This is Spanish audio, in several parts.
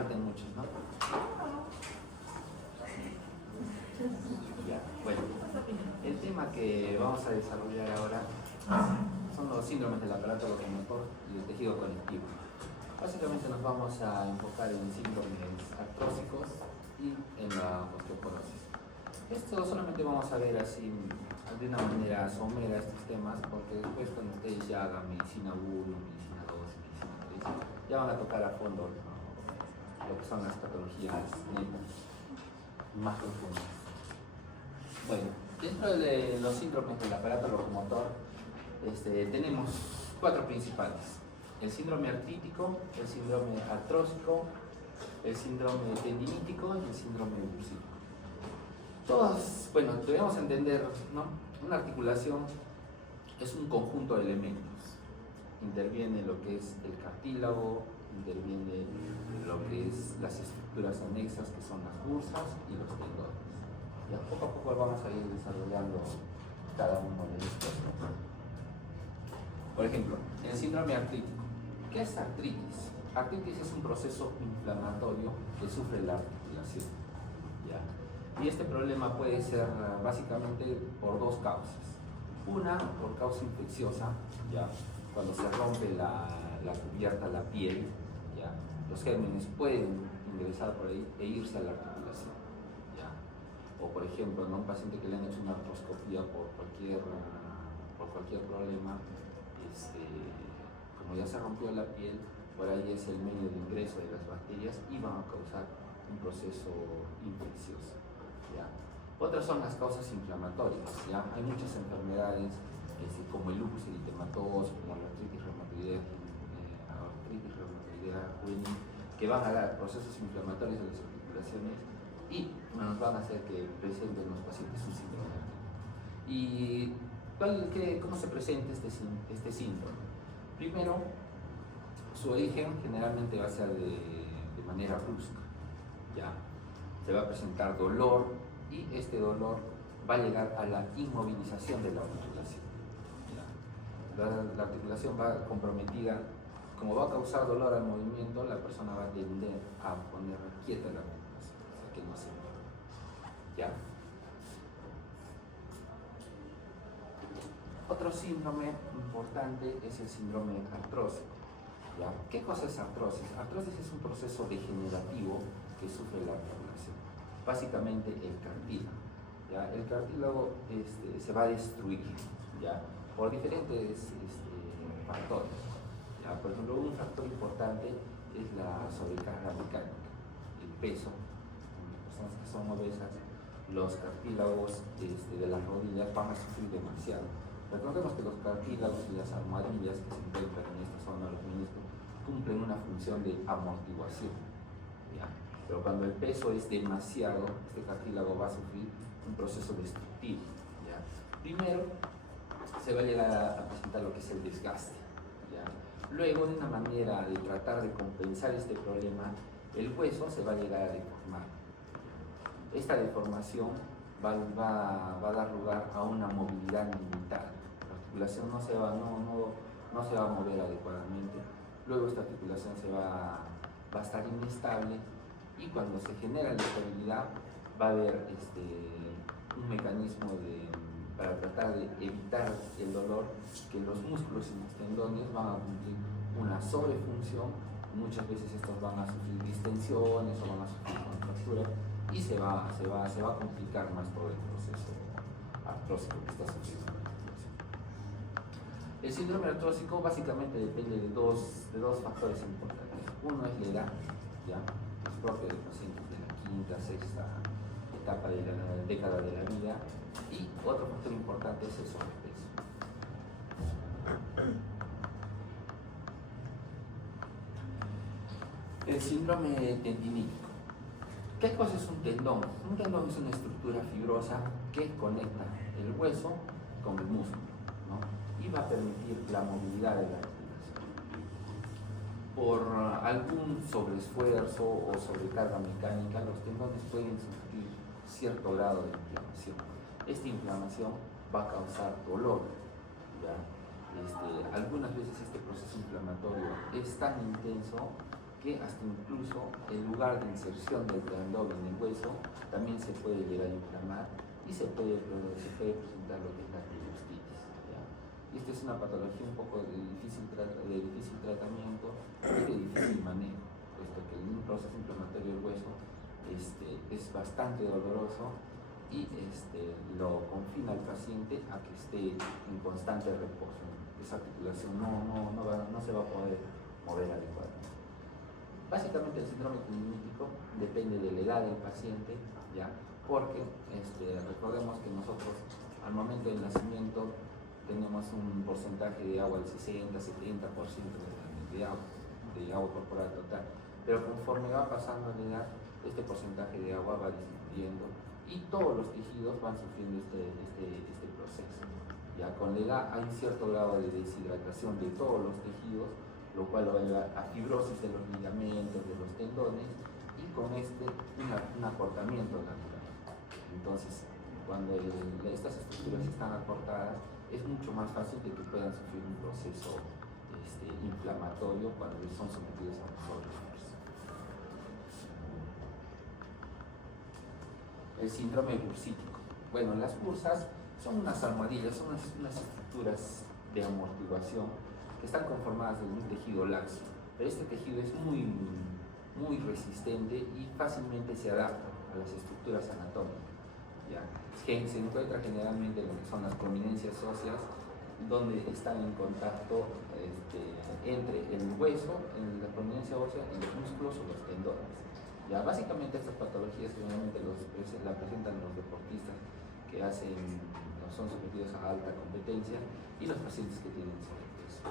faltan muchos, ¿no? Ya, bueno, el tema que vamos a desarrollar ahora son los síndromes del aparato locomotor y del tejido conectivo. Básicamente nos vamos a enfocar en síndromes artrósicos y en la osteoporosis. Esto solamente vamos a ver así de una manera somera estos temas, porque después cuando ustedes ya hagan medicina 1, medicina 2, medicina 3, ya van a tocar a fondo lo que son las patologías más profundas. Bueno, dentro de los síndromes del aparato locomotor tenemos 4 principales: el síndrome artrítico, el síndrome artrósico, el síndrome tendinítico y el síndrome bursítico. Todos, bueno, debemos entender, ¿no? Una articulación es un conjunto de elementos. Interviene lo que es el cartílago, interviene lo que es las estructuras anexas, que son las bursas y los tendones. Ya poco a poco vamos a ir desarrollando cada uno de estos, ¿no? Por ejemplo, el síndrome artrítico. ¿Qué es artritis? Artritis es un proceso inflamatorio que sufre la articulación, ¿ya? Y este problema puede ser básicamente por 2 causas. Una, por causa infecciosa, ¿ya? Cuando se rompe la cubierta, la piel, ¿ya? Los gérmenes pueden ingresar por ahí e irse a la articulación, ¿ya? O por ejemplo, ¿no? Un paciente que le han hecho una artroscopía por cualquier problema, como ya se rompió la piel, por ahí es el medio de ingreso de las bacterias y van a causar un proceso infeccioso, ¿ya? Otras son las causas inflamatorias, ¿ya? Hay muchas enfermedades como el lupus eritematoso, como la artritis reumatoidea juvenil, que van a dar procesos inflamatorios de las articulaciones y nos van a hacer que presenten los pacientes un síndrome artrítico. ¿Y cómo se presenta este síndrome? Primero, su origen generalmente va a ser de manera brusca, ¿ya? Se va a presentar dolor y este dolor va a llegar a la inmovilización de la articulación, ¿ya? La articulación va comprometida. Como va a causar dolor al movimiento, la persona va a tender a poner quieta la articulación, o sea que no se mueva, ¿ya? Otro síndrome importante es el síndrome artrósico, ¿ya? ¿Qué cosa es artrosis? Artrosis es un proceso degenerativo que sufre la articulación, básicamente el cartílago, ¿ya? El cartílago se va a destruir, ¿ya? Por diferentes factores, ¿ya? Por ejemplo, un factor importante es la sobrecarga mecánica, el peso. En las personas que son obesas, los cartílagos de las rodillas van a sufrir demasiado. Recordemos que los cartílagos y las almohadillas que se encuentran en esta zona de los meniscos cumplen una función de amortiguación, ¿ya? Pero cuando el peso es demasiado, este cartílago va a sufrir un proceso destructivo, ¿ya? Primero se va a llegar a presentar lo que es el desgaste, ¿ya? Luego, de una manera de tratar de compensar este problema, el hueso se va a llegar a deformar. Esta deformación va a dar lugar a una movilidad limitada. La articulación no se va a mover adecuadamente. Luego esta articulación va a estar inestable y cuando se genera la estabilidad va a haber un mecanismo para tratar de evitar el dolor, que los músculos y los tendones van a cumplir una sobrefunción. Muchas veces estos van a sufrir distensiones o van a sufrir contracturas y se va a complicar más todo el proceso artrósico que está sufriendo. El síndrome artrósico básicamente depende de dos factores importantes. Uno es la edad, ¿ya? Es propio de pacientes de la quinta, sexta etapa de la década de la vida, y otro factor importante es el sobrepeso. El síndrome tendinítico. ¿Qué cosa es un tendón? Un tendón es una estructura fibrosa que conecta el hueso con el músculo, ¿no? Y va a permitir la movilidad de la articulación. Por algún sobreesfuerzo o sobrecarga mecánica, los tendones pueden sufrir cierto grado de inflamación. Esta inflamación va a causar dolor, ¿ya? Algunas veces este proceso inflamatorio es tan intenso que hasta incluso el lugar de inserción del tendón en el hueso también se puede llegar a inflamar y se puede presentar lo que es la periostitiis. Y esta es una patología un poco de difícil tratamiento y de difícil manejo, puesto que el proceso inflamatorio del hueso es bastante doloroso y lo confina al paciente a que esté en constante reposo. Esa articulación no se va a poder mover adecuadamente. Básicamente el síndrome clínico depende de la edad del paciente, ¿ya? Porque recordemos que nosotros al momento del nacimiento tenemos un porcentaje de agua del 60-70% de agua corporal total, pero conforme va pasando la edad, este porcentaje de agua va disminuyendo y todos los tejidos van sufriendo este proceso. Ya con la edad hay cierto grado de deshidratación de todos los tejidos, lo cual va a llevar a fibrosis de los ligamentos, de los tendones y con un acortamiento natural. Entonces, cuando estas estructuras están acortadas, es mucho más fácil de que puedan sufrir un proceso inflamatorio cuando son sometidos a un sobreesfuerzo. El síndrome bursítico. Bueno, las bursas son unas almohadillas, son unas estructuras de amortiguación que están conformadas de un tejido laxo, pero este tejido es muy resistente y fácilmente se adapta a las estructuras anatómicas. ¿Ya? Se encuentra generalmente en lo que son las prominencias óseas, donde están en contacto entre el hueso, en la prominencia ósea y los músculos o los tendones. Ya, básicamente estas patologías generalmente la presentan los deportistas que son sometidos a alta competencia y los pacientes que tienen sobrepeso.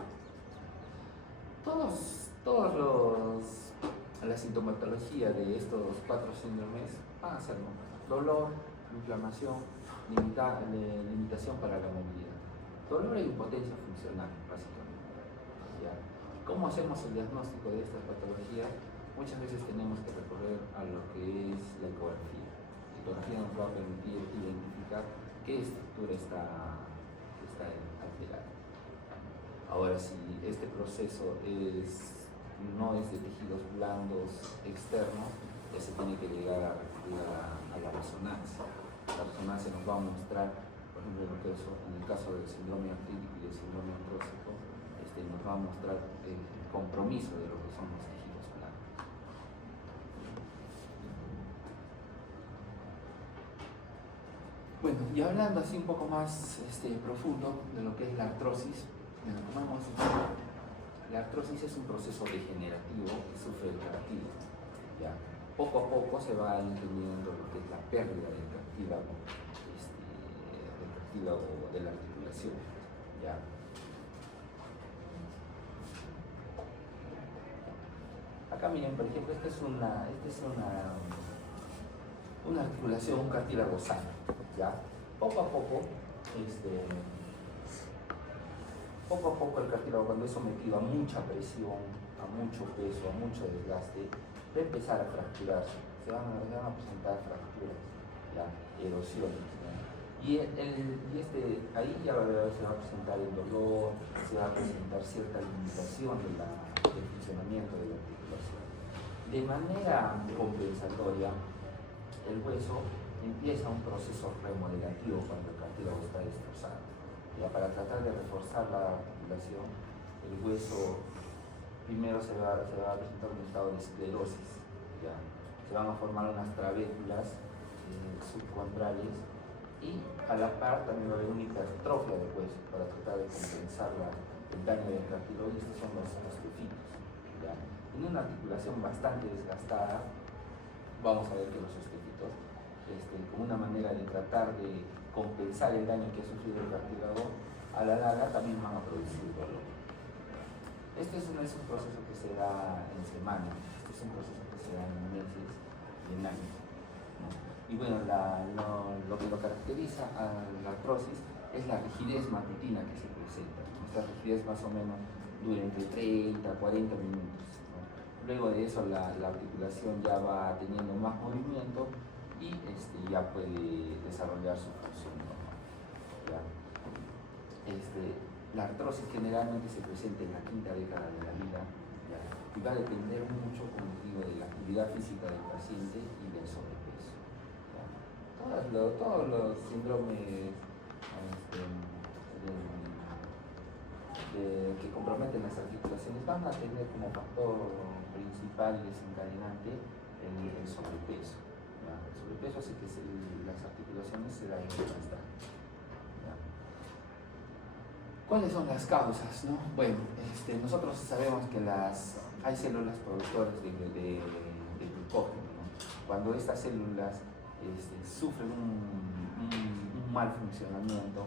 La sintomatología de estos 4 síndromes van a ser dolor, inflamación, limitación para la movilidad. Dolor e impotencia funcional, básicamente. ¿Ya? ¿Cómo hacemos el diagnóstico de estas patologías? Muchas veces tenemos que recurrir a lo que es la ecografía. La ecografía nos va a permitir identificar qué estructura está alterada. Ahora, si este proceso no es de tejidos blandos externos, ya se tiene que llegar a recurrir a la resonancia. La resonancia nos va a mostrar, por ejemplo, en el caso del síndrome artrítico y del síndrome artrósico, nos va a mostrar el compromiso de lo que son los tejidos blandos. Bueno, y hablando así un poco más profundo de lo que es la artrosis, como hemos dicho, la artrosis es un proceso degenerativo que sufre el cartílago. ¿Ya? Poco a poco se va entendiendo lo que es la pérdida del cartílago de la articulación. ¿Ya? Acá miren, por ejemplo, esta es una articulación, un cartílago sano. ¿Ya? Poco a poco el cartílago, cuando es sometido a mucha presión, a mucho peso, a mucho desgaste, va a empezar a fracturarse. Se van a presentar fracturas, ¿ya? Erosiones. ¿Ya? Y ahí ya se va a presentar el dolor, se va a presentar cierta limitación del funcionamiento de la articulación. De manera compensatoria, el hueso empieza un proceso remodelativo cuando el cartílago está destrozado. Ya, para tratar de reforzar la articulación, el hueso primero se va a presentar un estado de esclerosis. Ya. Se van a formar unas trabéculas subcontrales y a la par también va a haber una hipertrofia del hueso para tratar de compensar el daño del cartílago, y estos son los osteofitos. ¿Ya? En una articulación bastante desgastada, vamos a ver que los osteofitos, como una manera de tratar de compensar el daño que ha sufrido el cartílago, a la larga también van a producir dolor. Este no es un proceso que se da en semanas, este es un proceso que se da en meses y en años, ¿no? Y bueno, lo que lo caracteriza a la artrosis es la rigidez matutina que se presenta. Esta rigidez más o menos dura entre 30 a 40 minutos, ¿no? Luego de eso la articulación ya va teniendo más movimiento y ya puede desarrollar su función normal. ¿Ya? La artrosis generalmente se presenta en la 5ª década de la vida, ¿ya? y va a depender mucho, como digo, de la actividad física del paciente y del sobrepeso. ¿Ya? Todos los síndromes que comprometen las articulaciones van a tener como factor principal y desencadenante el sobrepeso. ¿Ya? El sobrepeso hace que las articulaciones se dañen bastante. ¿Ya? ¿Cuáles son las causas? ¿No? Bueno, nosotros sabemos que hay células productoras de glucógeno, ¿no? Cuando estas células sufren un mal funcionamiento,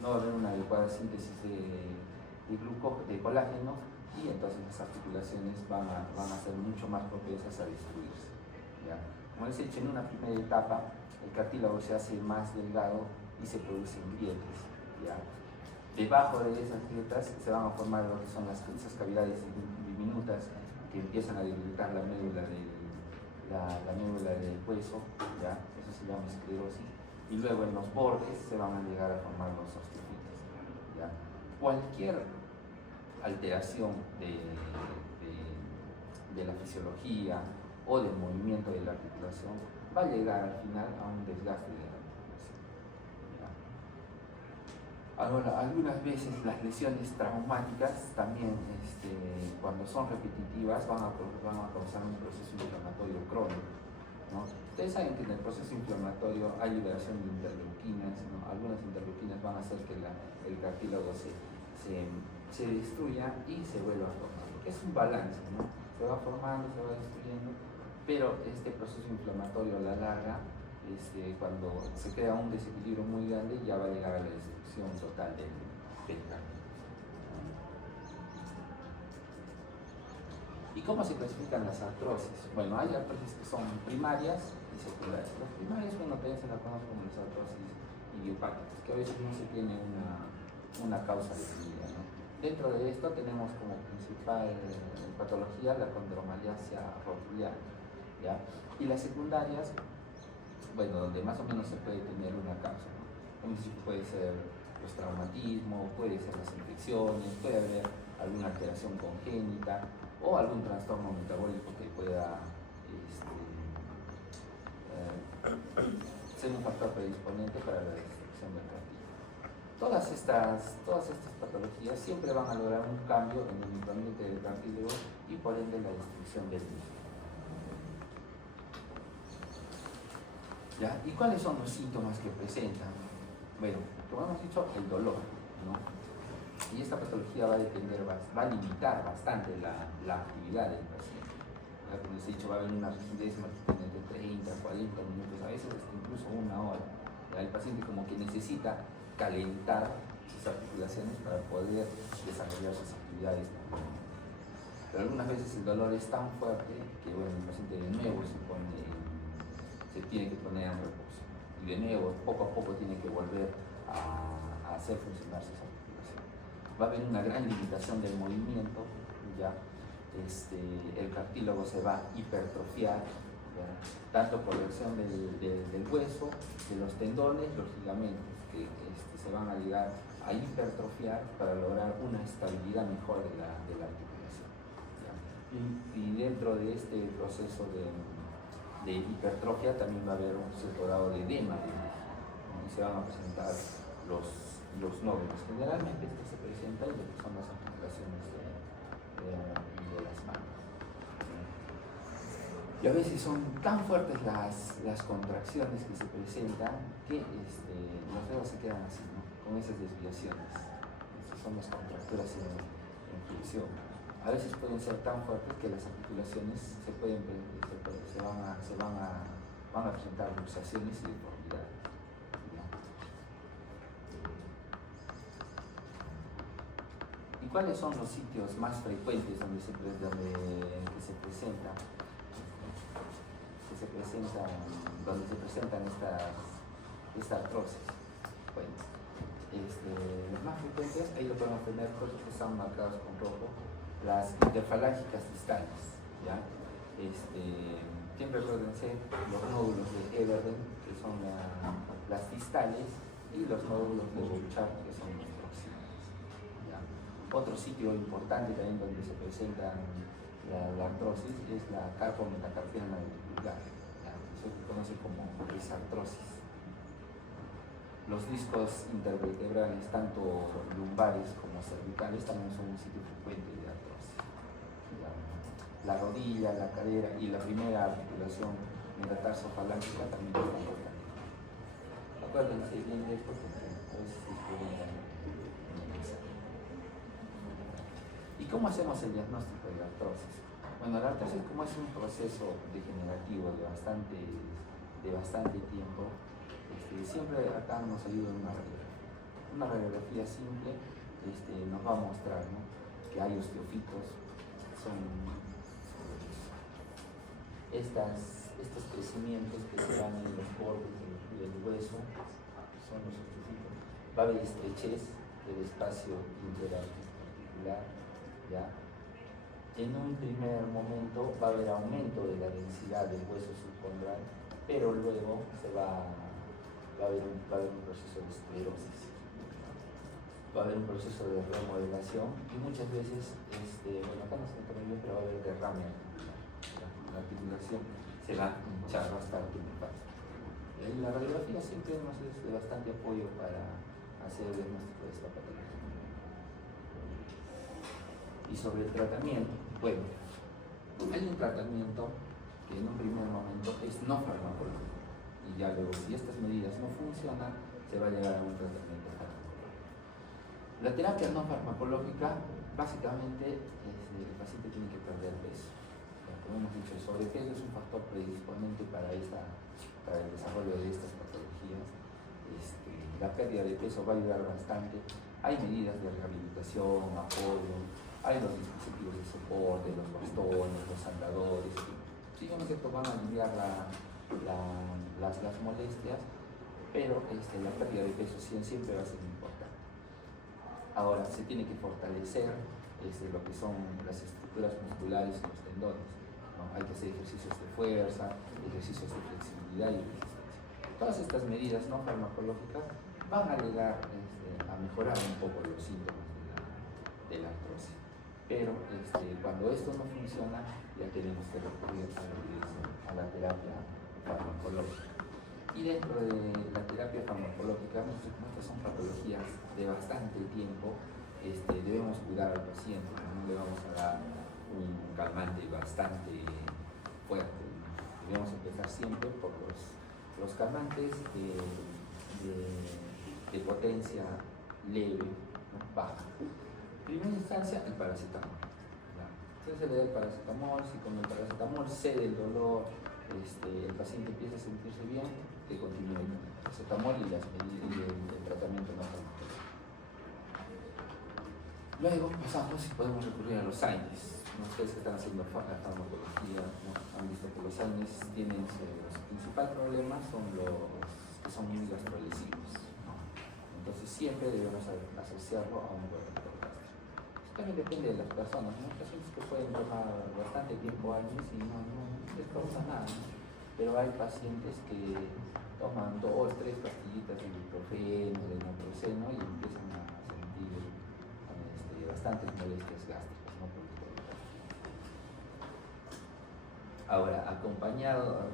no va a haber una adecuada síntesis de colágeno, y entonces las articulaciones van a ser mucho más propensas a destruirse. ¿Ya? Como les he dicho, en una primera etapa el cartílago se hace más delgado y se producen grietas. ¿Ya? Debajo de esas grietas se van a formar lo que son esas cavidades diminutas que empiezan a debilitar la médula del hueso. ¿Ya? Eso se llama esclerosis. Y luego en los bordes se van a llegar a formar los osteofitas. ¿Ya? Cualquier alteración de la fisiología o del movimiento de la articulación va a llegar al final a un desgaste de la articulación. ¿Ya? Ahora, algunas veces las lesiones traumáticas también, cuando son repetitivas, van a causar un proceso inflamatorio crónico, ¿no? Ustedes saben que en el proceso inflamatorio hay liberación de interleuquinas, ¿no? Algunas interleuquinas van a hacer que el cartílago se destruya y se vuelva a formar, porque es un balance, ¿no? Se va formando, se va destruyendo, pero este proceso inflamatorio a la larga, cuando se crea un desequilibrio muy grande, ya va a llegar a la destrucción total del cartílago. ¿Y cómo se clasifican las artrosis? Bueno, hay artrosis que son primarias y secundarias. Las primarias, bueno, también se las conoce como las artrosis idiopáticas, que a veces no se tiene una causa definida, ¿no? Dentro de esto tenemos como principal patología la condromalacia rotuliana, ¿ya? Y las secundarias, bueno, donde más o menos se puede tener una causa, ¿no? Como si puede ser los traumatismos, puede ser las infecciones, puede haber alguna alteración congénita o algún trastorno metabólico que pueda ser un factor predisponente para la destrucción del cartílago. Todas estas patologías siempre van a lograr un cambio en el microambiente del cartílago y por ende la destrucción del mismo. ¿Ya? ¿Y cuáles son los síntomas que presentan? Bueno, como hemos dicho, el dolor, ¿no? Y esta patología va a limitar bastante la actividad del paciente. Como les he dicho, va a haber una décima que tiene de 30 a 40 minutos, a veces hasta incluso una hora. ¿Ya? El paciente como que necesita calentar sus articulaciones para poder desarrollar sus actividades. Pero algunas veces el dolor es tan fuerte que, bueno, el paciente de nuevo se tiene que poner en reposo. Y de nuevo, poco a poco tiene que volver a hacer funcionar sus articulaciones. Va a haber una gran limitación del movimiento, ¿ya? El cartílago se va a hipertrofiar, ¿ya? Tanto por la acción del hueso, de los tendones, los ligamentos, que se van a llegar a hipertrofiar para lograr una estabilidad mejor de la articulación, ¿ya? Y dentro de este proceso de hipertrofia también va a haber un cierto grado de edema, donde se van a presentar los nódulos. Generalmente esto se presenta en lo que son las articulaciones de las manos. Y a veces son tan fuertes las contracciones que se presentan que los dedos se quedan así, ¿no? Con esas desviaciones. Estas son las contracturas en flexión. A veces pueden ser tan fuertes que las articulaciones van a presentar luxaciones y deformidades. ¿Y cuáles son los sitios más frecuentes donde se presentan esta artrosis? Bueno, los más frecuentes, ahí lo podemos tener, cosas que están marcados con rojo, las interfalángicas distales, ¿ya? Siempre recuérdense los nódulos de Everden, que son las distales, y los nódulos de Bouchard, que son los proximales, ¿ya? Otro sitio importante también donde se presentan la artrosis es la carpometacarpiana del pulgar. Eso se conoce como risartrosis. Los discos intervertebrales, tanto lumbares como cervicales, también son un sitio frecuente de artrosis. La rodilla, la cadera y la primera articulación metatarso-falángica también están importantes. Acuérdense bien de esto porque a veces se preguntan. ¿Y cómo hacemos el diagnóstico de la artrosis? Bueno, la artrosis, como es un proceso degenerativo de bastante tiempo, siempre acá nos ayuda una radiografía. Una radiografía simple nos va a mostrar, ¿no?, que hay osteofitos, son estos crecimientos que se dan en los bordes del hueso, son los osteofitos. Va a haber estrechez del espacio interarticular, ¿ya? En un primer momento va a haber aumento de la densidad del hueso subcondral, pero luego va a haber un proceso de esclerosis, va a haber un proceso de remodelación y muchas veces, bueno, acá no se me bien, pero va a haber derrame articular. La articulación se va a hinchar bastante en el paso. La radiografía siempre nos es de bastante apoyo para hacer el diagnóstico de esta patología. Y sobre el tratamiento, bueno, hay un tratamiento que en un primer momento es no farmacológico. Y ya luego, si estas medidas no funcionan, se va a llegar a un tratamiento farmacológico. La terapia no farmacológica, básicamente, el paciente tiene que perder peso. Como hemos dicho, el sobrepeso es un factor predisponente para el desarrollo de estas patologías. La pérdida de peso va a ayudar bastante. Hay medidas de rehabilitación, apoyo, hay los dispositivos de soporte, los bastones, los andadores. Sí, uno que van a aliviar las molestias, pero la pérdida de peso siempre va a ser importante. Ahora, se tiene que fortalecer lo que son las estructuras musculares y los tendones, ¿no? Hay que hacer ejercicios de fuerza, ejercicios de flexibilidad y resistencia. Todas estas medidas no farmacológicas van a llegar a mejorar un poco los síntomas de la artrosis. Pero cuando esto no funciona, ya tenemos que recurrir a la terapia farmacológica. Y dentro de la terapia farmacológica, muchas son patologías de bastante tiempo, debemos cuidar al paciente, no le vamos a dar un calmante bastante fuerte. Debemos empezar siempre por los calmantes de potencia leve, ¿no?, baja. En primera instancia, el paracetamol. Entonces se le da el paracetamol, si con el paracetamol cede el dolor, el paciente empieza a sentirse bien, que continúe con el paracetamol y el tratamiento no farmacológico. Luego pasamos y podemos recurrir a los AINES. Ustedes que están haciendo farmacología, ¿no?, han visto que los AINES tienen su principal problema son los que son muy gastrolesivos, ¿no? Entonces siempre debemos asociarlo a un protector gástrico. También depende de las personas, ¿no? Hay pacientes que pueden tomar bastante tiempo, años, y no les causa nada, ¿no? Pero hay pacientes que toman 2 o 3 pastillitas de ibuprofeno, de naproxeno y empiezan a sentir bastantes molestias gástricas, ¿no? Ahora, acompañado,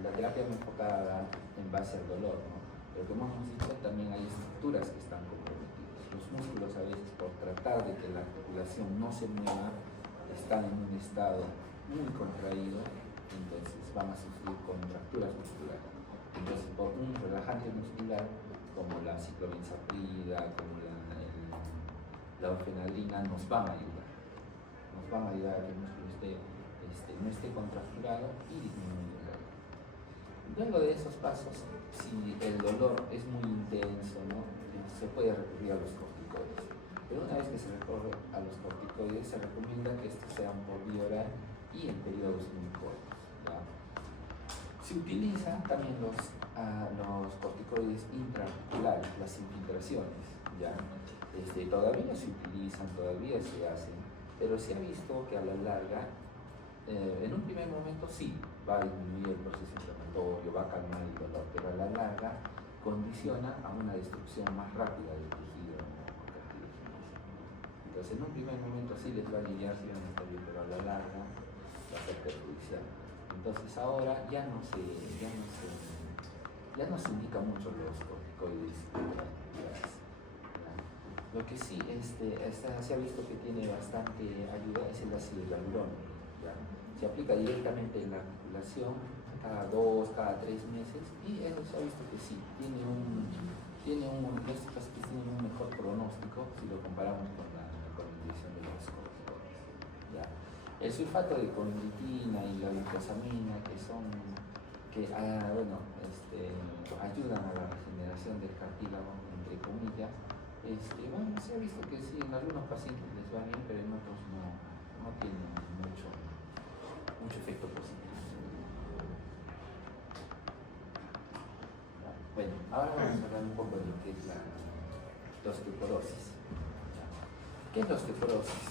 la terapia me enfocada en base al dolor, ¿no? Pero como hemos dicho, también hay estructuras que están comprometidas. Los músculos a veces, por tratar de que la articulación no se mueva, están en un estado muy contraído, entonces van a sufrir contracturas musculares. Entonces, por un relajante muscular como la ciclobenzaprida, como la orfenadrina, nos van a ayudar. Nos van a ayudar a que el músculo no esté contracturado y disminuir el dolor. Luego de esos pasos, si el dolor es muy intenso, ¿no?, se puede recurrir a los corticoides. Pero una vez que se recurre a los corticoides, se recomienda que estos sean por vía oral y en periodos muy cortos, ¿ya? Se utilizan también los corticoides intraarticulares, las infiltraciones, ¿ya? Todavía se utilizan, todavía se hacen, pero se ha visto que a la larga, en un primer momento sí, va a disminuir el proceso inflamatorio, va a calmar el dolor, pero a la larga condiciona a una destrucción más rápida del tejido cartilaginoso. Entonces, en un primer momento sí les va a aliviar si van a estar bien, pero a la larga va a ser perjudicial. Entonces, ahora ya no se indica mucho los corticoides. Lo que sí se ha visto que tiene bastante ayuda es el ácido hialurónico. Se aplica directamente en la articulación cada 2, cada 3 meses y eso se ha visto que sí, tiene un mejor pronóstico si lo comparamos con la utilización de los corticoides. El sulfato de conditina y la glucosamina ayudan a la regeneración del cartílago, entre comillas. Se ha visto que sí, en algunos pacientes les va bien, pero en otros no tienen mucho efecto positivo. Bueno, ahora vamos a hablar un poco de lo que es la osteoporosis. ¿Qué es la osteoporosis?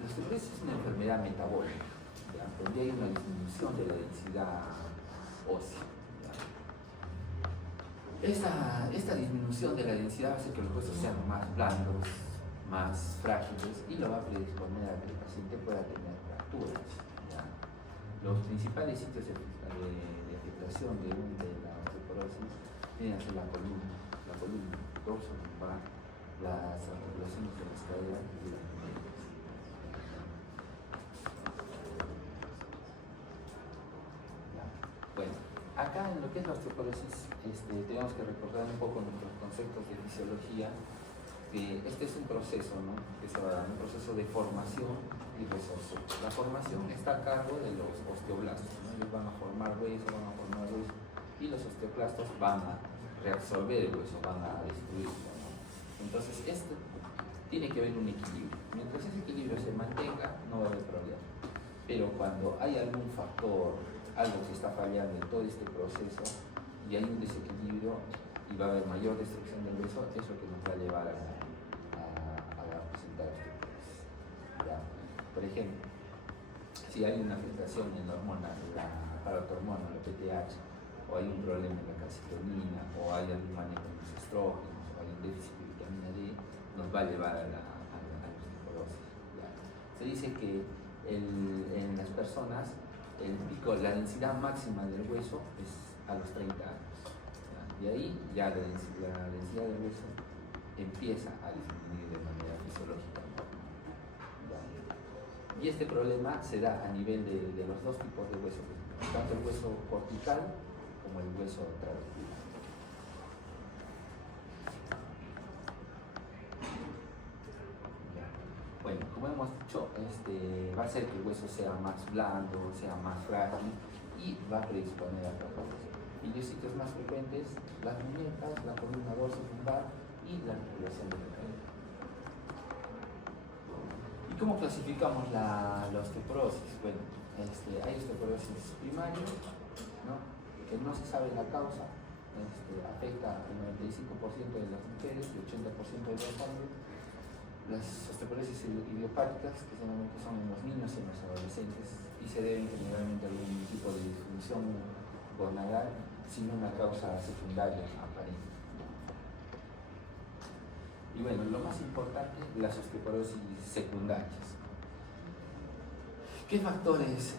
La osteoporosis es una enfermedad metabólica, donde hay una disminución de la densidad ósea. Esta disminución de la densidad hace que los huesos sean más blandos, más frágiles y lo va a predisponer a que el paciente pueda tener fracturas. Los principales sitios de afectación de la osteoporosis vienen a ser la columna, dorso lumbar, las articulaciones de las caderas y las muñecas. Bueno, acá en lo que es la osteoporosis tenemos que recordar un poco nuestros conceptos de fisiología. Este es un proceso, ¿no?, que se va a dar, un proceso de formación y resorción. La formación está a cargo de los osteoblastos, ¿no? Ellos van a formar hueso y los osteoclastos van a reabsorber el hueso, van a destruirlo, ¿no? Entonces, tiene que haber un equilibrio. Mientras ese equilibrio se mantenga, no va a haber problema. Pero cuando hay algún factor, algo que está fallando en todo este proceso y hay un desequilibrio y va a haber mayor destrucción del hueso, eso es lo que nos va a llevar a presentar osteoporosis. Por ejemplo, si hay una afectación en la hormona, la paratormona, la PTH, o hay un problema en la calcitonina, o hay algún manejo en los estrógenos, o hay un déficit de vitamina D, nos va a llevar a la osteoporosis. Se dice que en las personas la densidad máxima del hueso es a los 30 años. De ahí ya la densidad del hueso empieza a disminuir de manera fisiológica. Y este problema se da a nivel de los dos tipos de hueso, tanto el hueso cortical como el hueso trabecular. Bueno, como hemos dicho, va a hacer que el hueso sea más blando, sea más frágil y va a predisponer a fracturas. Y los sitios más frecuentes, las muñecas, la columna dorso lumbar y la articulación de la cadera. ¿Y cómo clasificamos la osteoporosis? Bueno, hay osteoporosis primaria, ¿no?, que no se sabe la causa, afecta al 95% de las mujeres y 80% de los hombres. Las osteoporosis idiopáticas, que generalmente son en los niños y en los adolescentes, y se deben generalmente a algún tipo de disfunción gonadal sin una causa secundaria aparente. Y bueno, lo más importante, las osteoporosis secundarias. ¿Qué factores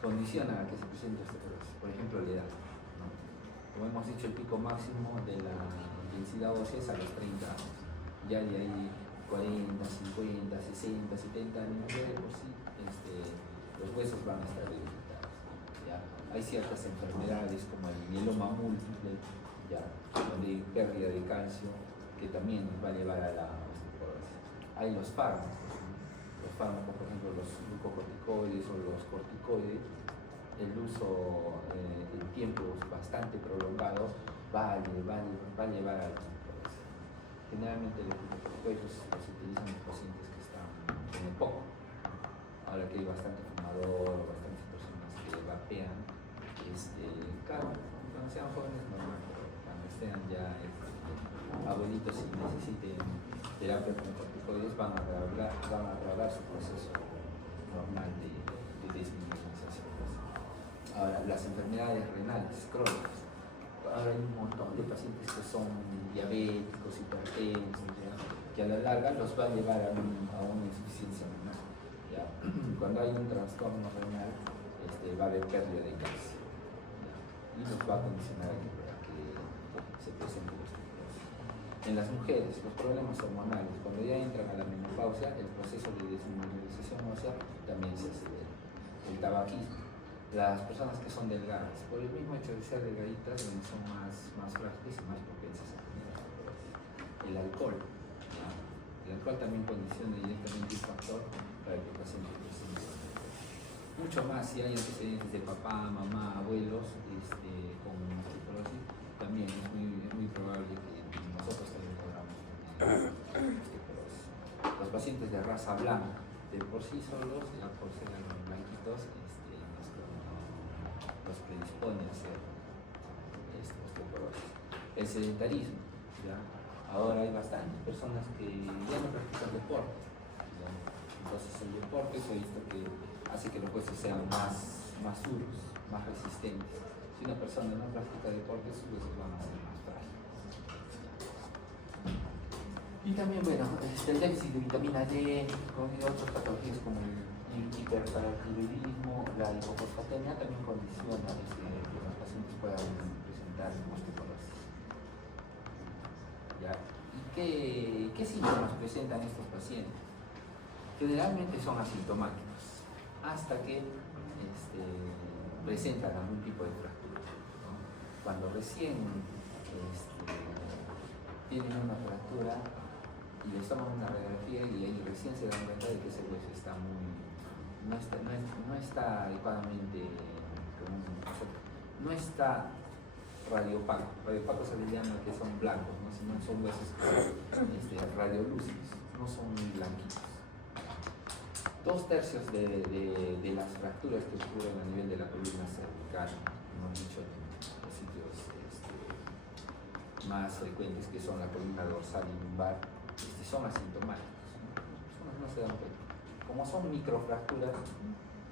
condicionan a que se presente osteoporosis? Por ejemplo, la edad, ¿no? Como hemos dicho, el pico máximo de la densidad ósea es a los 30 años. Ya de ahí 40, 50, 60, 70 años de por sí, los huesos van a estar debilitados. Hay ciertas enfermedades como el mieloma múltiple, donde hay pérdida de calcio, que también nos va a llevar a la osteoporosis. Hay los fármacos, por ejemplo, los glucocorticoides o los corticoides, el uso en tiempos bastante prolongados va a llevar a la osteoporosis. Generalmente los glucocorticoides los utilizan los pacientes que están en el poco. Ahora que hay bastante fumador, bastantes personas que vapean, claro, cuando sean jóvenes normal, pero cuando estén ya abuelitos y necesiten terapia con corticoides van a agradar su proceso normal de desmineralización. Ahora, las enfermedades renales crónicas, ahora hay un montón de pacientes que son diabéticos, hipertensos, ¿ya? Que a la larga los va a llevar a una insuficiencia renal. ¿Ya? Cuando hay un trastorno renal, va a haber pérdida de calcio, ¿ya? Y nos va a condicionar a que se presente la osteoporosis. En las mujeres, los problemas hormonales, cuando ya entran a la menopausia, el proceso de desmineralización ósea también se acelera. El tabaquismo, las personas que son delgadas, por el mismo hecho de ser delgaditas, son más frágiles y más propensas a tener osteoporosis. El alcohol, ¿no? El alcohol también condiciona directamente un factor para que el paciente presente. Mucho más si hay antecedentes de papá, mamá, abuelos con osteoporosis, también es muy probable que nosotros también podamos tener osteoporosis. Los pacientes de raza blanca, de por sí solos, ya por ser blanquitos, nos predispone a hacer osteoporosis. El sedentarismo, ¿ya? Ahora hay bastantes personas que ya no practican deporte, ¿ya? Entonces el deporte se ha visto que hace que los huesos sean más duros, más resistentes. Si una persona no practica deporte, sus huesos van a ser más frágiles. Y también, bueno, el déficit de vitamina D, con otras patologías como el hiperparatiroidismo, la hipofosfatemia, también condiciona que los pacientes puedan presentar osteoporosis. ¿Ya? ¿Y qué síntomas presentan estos pacientes? Generalmente son asintomáticos, hasta que presentan algún tipo de fractura, ¿no? Cuando recién tienen una fractura y les toman una radiografía y ahí recién se dan cuenta de que ese hueso está no está adecuadamente, no está radiopaco. Radiopaco se les llama que son blancos, ¿no? Sino son huesos radiolúcidos, no son muy blanquitos. 2/3 de las fracturas que ocurren a nivel de la columna cervical, hemos dicho los sitios más frecuentes, que son la columna dorsal y lumbar, son asintomáticos, ¿no? Las personas no se dan cuenta. Como son microfracturas,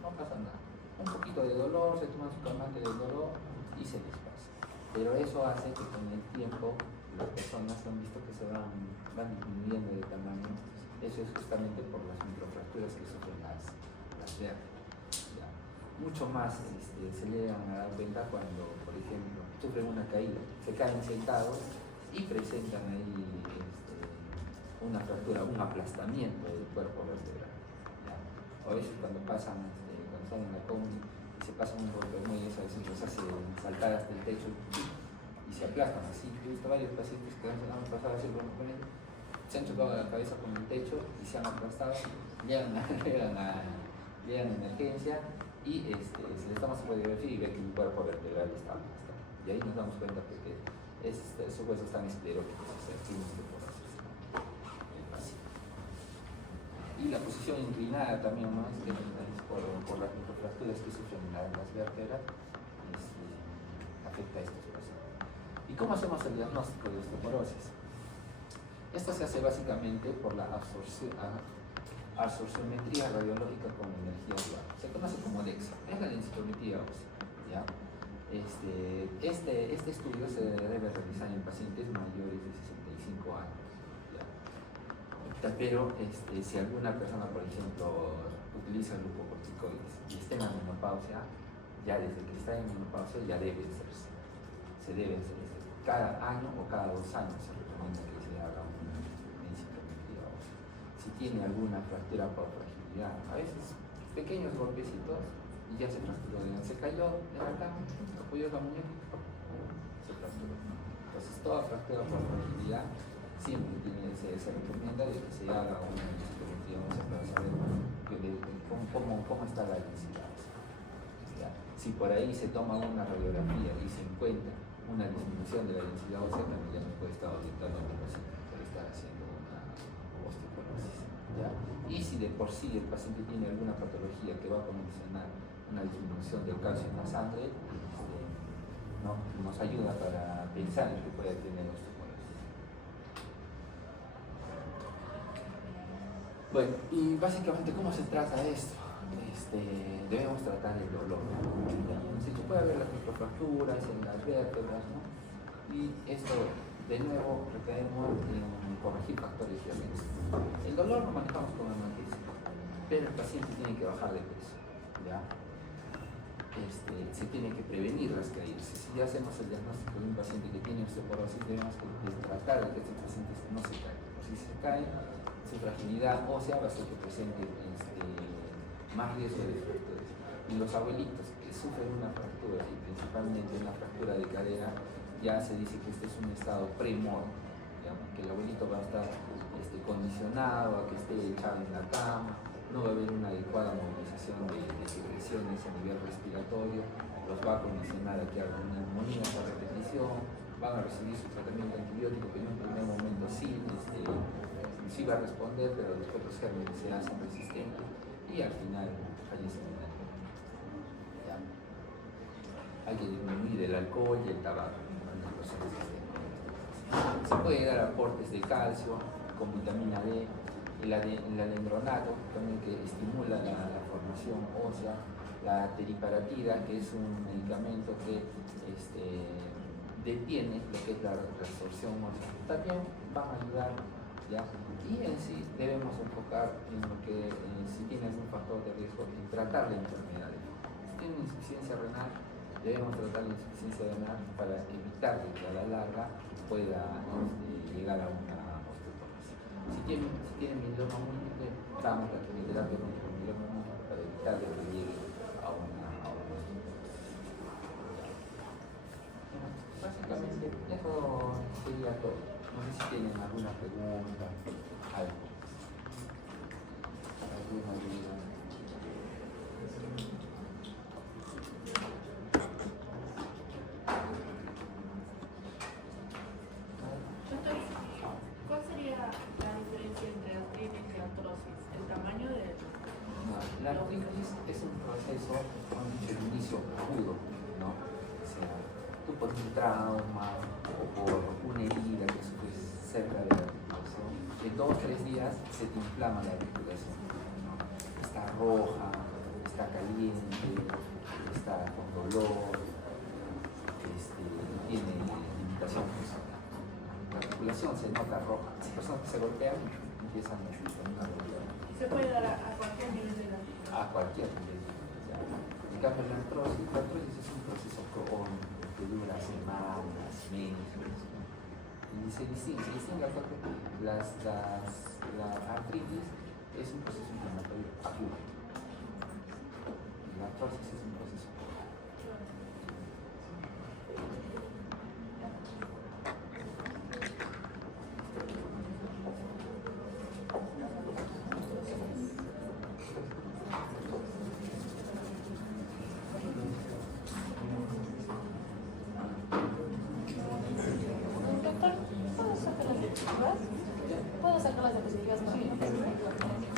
no pasa nada. Un poquito de dolor, se toman su calmante del dolor y se les pasa. Pero eso hace que con el tiempo las personas han visto que se van disminuyendo de tamaño. Eso es justamente por las microfracturas que sufren las vértebras. Mucho más se llegan a dar cuenta cuando, por ejemplo, sufren una caída, se caen sentados y presentan ahí una fractura, un aplastamiento del cuerpo vertebral. A veces cuando pasan, cuando están en la combi y se pasan un rompemuelles, a veces los hace saltar hasta el techo y se aplastan así. He visto varios pacientes que han pasado a hacer rompemuelles, se han chocado la cabeza con el techo y se han aplastado, llegan a emergencia y se les toma su radiografía y ve que el cuerpo vertebral está aplastado. Y ahí nos damos cuenta que esos huesos están escleróticos, o sea, tienen osteoporosis. Y la posición inclinada también, ¿no? Por las microfracturas que sufren las vértebras, afecta a estos pacientes. ¿Y cómo hacemos el diagnóstico de osteoporosis? Esto se hace básicamente por la absorciometría radiológica con energía dual. Se conoce como DEXA, es la densitometría ósea, ¿ya? Este estudio se debe realizar en pacientes mayores de 65 años. Pero si alguna persona, por ejemplo, utiliza glucocorticoides y está en la menopausia, ya desde que está en menopausia ya debe hacerse. Se debe hacer cada año o cada 2 años se recomienda que se haga una densitometría ósea. Si tiene alguna fractura por fragilidad, a veces pequeños golpecitos y ya se fracturó, se cayó en la cama, apoyó la muñeca, se fracturó. Entonces toda fractura por fragilidad siempre se recomienda de que se haga una densitometría ósea para saber cómo está la densidad. ¿Ya? Si por ahí se toma una radiografía y se encuentra una disminución de la densidad ósea, también ya nos puede estar orientando a un paciente por estar haciendo una osteoporosis. ¿Ya? Y si de por sí el paciente tiene alguna patología que va a condicionar una disminución del calcio en la sangre, nos ayuda para pensar en que puede tener osteoporosis. Bueno, y básicamente, ¿cómo se trata esto? Debemos tratar el dolor, ¿no? Puede haber las microfracturas en las vértebras, ¿no? Y esto, de nuevo, recaemos en corregir factores de riesgo. El dolor lo manejamos con analgésico, pero el paciente tiene que bajar de peso, ¿ya? Se tiene que prevenir las caídas. Si ya hacemos el diagnóstico de un paciente que tiene osteoporosis, debemos tratar de que este paciente no se caiga. Si se cae, su fragilidad ósea va a ser que presente más riesgo de fracturas. Y los abuelitos que sufren una fractura, y principalmente una fractura de cadera, ya se dice que este es un estado premortem, que el abuelito va a estar condicionado a que esté echado en la cama, no va a haber una adecuada movilización de secreciones a nivel respiratorio, los va a condicionar a que hagan una neumonía por repetición, van a recibir su tratamiento antibiótico que en un primer momento sí va a responder, pero después los gérmenes se hacen resistentes y al final fallecen en la neumonía. Hay que disminuir el alcohol y el tabaco en las personas que estén con esto. Se puede dar aportes de calcio con vitamina D, el alendronato, también que estimula la formación ósea, la teriparatida, que es un medicamento que detiene lo que es la resorción ósea. También van a ayudar, ¿ya? Y en sí debemos enfocar en lo que, si tienes un factor de riesgo, en tratar la enfermedad. Si tienes insuficiencia renal, debemos tratar la insuficiencia renal para evitar que a la larga pueda llegar a una osteoporosis. Si tienen mieloma múltiple, damos la quimioterapia contra el mieloma múltiple para evitar que llegue a una osteoporosis. Básicamente, eso sería todo. No sé si tienen alguna pregunta, algo. Alguna duda. ¿Cuál sería la diferencia entre artritis y artrosis? ¿El tamaño de...? La artritis es un proceso, como he dicho, de inicio agudo, ¿no? O sea, tú por un trauma o por una herida que sufres cerca de la articulación, en 2 o 3 días se te inflama la articulación, ¿no? Está roja, está caliente, está con dolor, tiene limitación funcional. La articulación se nota roja. Las personas que se golpean empiezan a tener una dolor. Se puede dar a cualquier nivel de la vida. A cualquier nivel. En cambio, la artrosis es un proceso crónico que dura semanas, meses. Y se distingue la artritis es un proceso inflamatorio agudo. La artrosis es un proceso crónico. ¿Puedo sacar las diapositivas? ¿Puedo sacar las diapositivas?